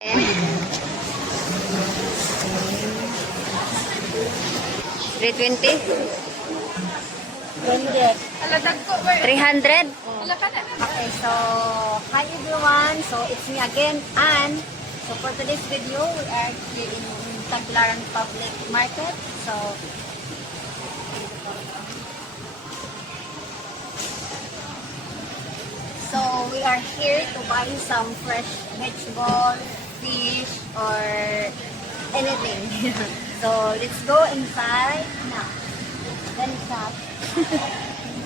$320? 300. 300? Okay, so hi everyone. So it's me again, Anne. So for today's video, we are here in Tagbilaran Public Market. So we are here to buy some fresh vegetable, fish, or anything. So let's go inside now. Then stop.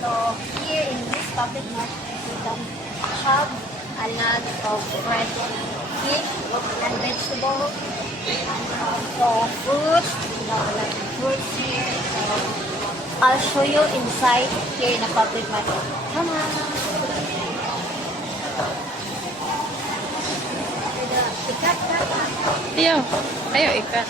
So here in this public market, we can have a lot of fresh fish and vegetables, and also fruits. We have a lot of fruits here. So I'll show you inside here in the public market. Come on. Ayo ikat.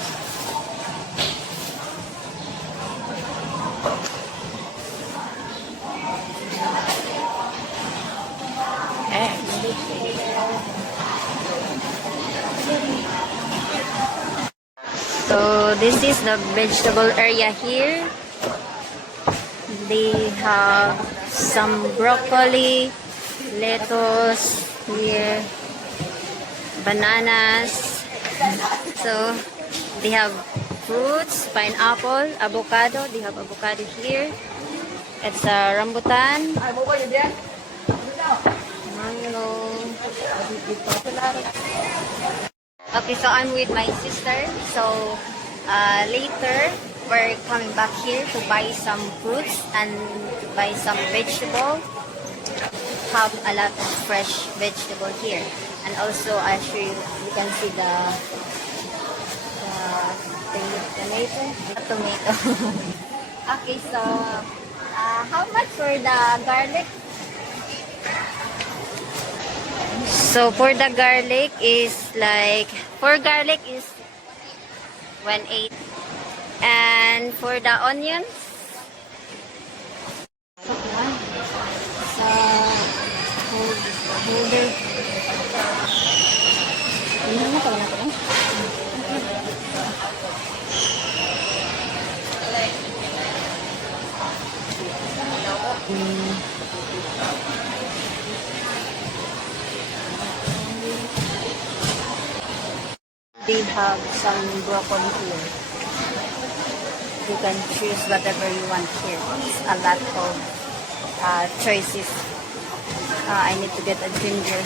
So this is the vegetable area here. They have some broccoli, lettuce here, bananas. So they have fruits, pineapple, avocado. They have avocado here. It's a rambutan. Mango. Okay, so I'm with my sister. So later we're coming back here to buy some fruits and buy some vegetable. Have a lot of fresh vegetable here, and also I'll show you. You can see the tomato. Okay, so how much for the garlic? So for the garlic is like, for garlic is 1.8, and for the onions, they have some broccoli here. You can choose whatever you want here. It's a lot of choices. I need to get a ginger.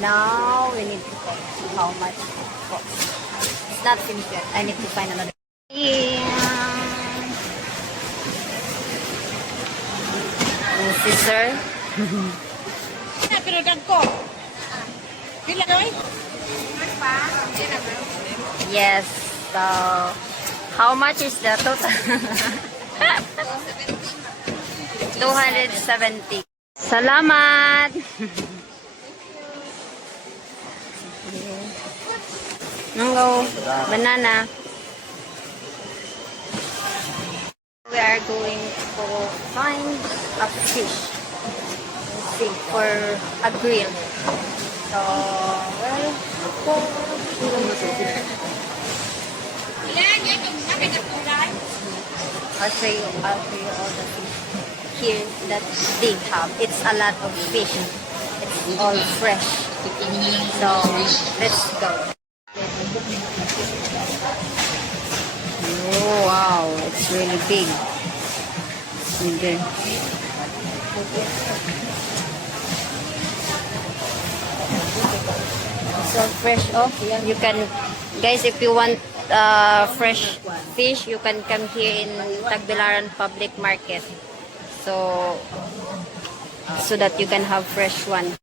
Now we need to see how much it costs. It's not finished yet. I need to find another. Sister. Yes. So, how much is the total? 270. Salamat. Mango, banana. We are going to find a fish. Let's see, for a grill. So, I'll show you all the fish here that they have. It's a lot of fish. It's all fresh. So let's go. Oh wow, it's really big. Okay. So fresh. Oh, you can, guys, if you want fresh fish, you can come here in Tagbilaran Public Market. So that you can have fresh one.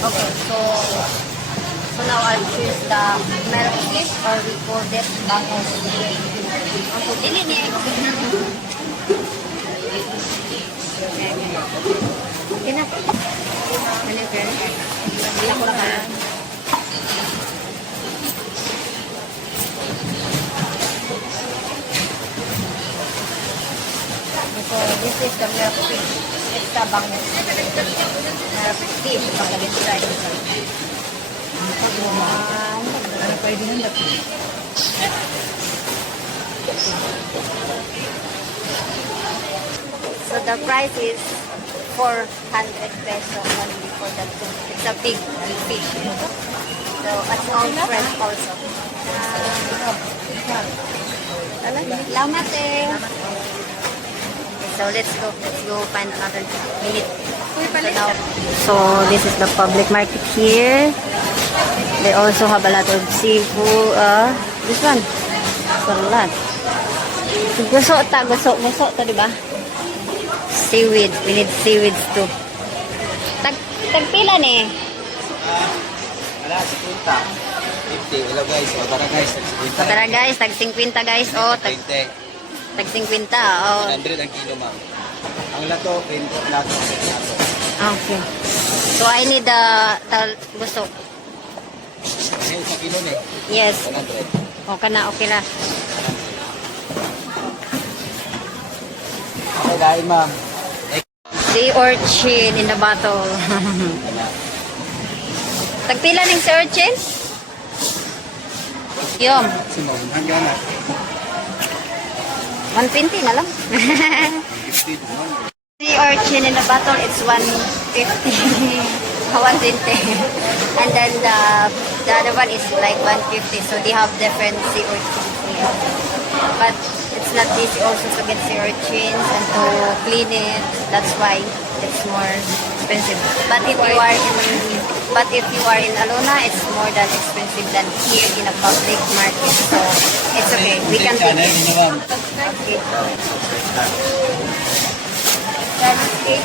Okay, so now I'll choose the milk fish, or we call it bangos. Okay na. Ano ka? Ako na. So this is the milk fish. sa bangus. Na fish, pagkalit tayo. Pwede nang dati. So the price is 400 pesos only for the two. It's a big fish. So it's all fresh also. Salamat eh. So let's go find another minute. So this is the public market here. They also have a lot of seafood. This one. Salad. Gusto to, di ba? Seaweed. We need seaweeds too. Tagpila ni. Wala, 50. 50. Hello guys. Para guys. Tara guys, tag 50 guys. Oh, tag 20. 50. Oh. 100 ang kilo, ma'am. Ang lato, 20 lato. Okay. So I need the gusto. Ngayon, sa kilo ni. Yes. 100. Okay na, okay na. Okay, dahil ma'am. Sea urchin in the bottle. Tagpila ng sea urchin? Yum. Si ma'am, hanggang na. 120 na lang. 50 ma'am. Sea urchin in the bottle, it's 150. 120. And then the other one is like 150. So they have different sea urchins here. But it's not easy also to get sea urchins and to clean it. That's why it's more expensive. But if you are in Alona, it's more than expensive than here in a public market. So it's okay. We can do Channel it. ninyo, ma'am.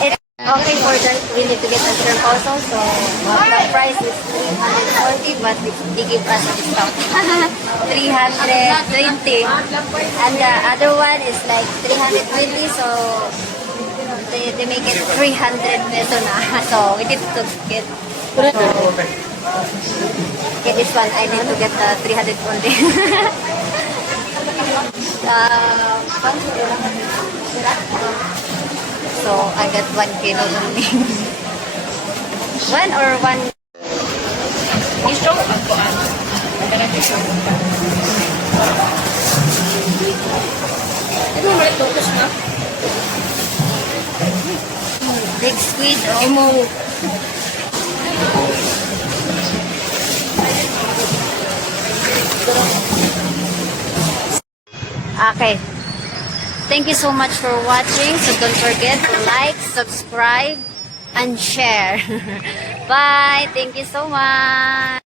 It's okay for that. We need to get a shrimp also. So the price is 340, but they give us a discount. 320. And the other one is like 320. So they make it 300 peso na. So we need to get this one. I need to get the 300 only. So I got 1 kilo only. One or one? Iso, ang kuan. Ang ganang iso. Ito mo ito, tapos na. Big squid. Oh. Imo. Okay. Thank you so much for watching. So don't forget to like, subscribe, and share. Bye. Thank you so much.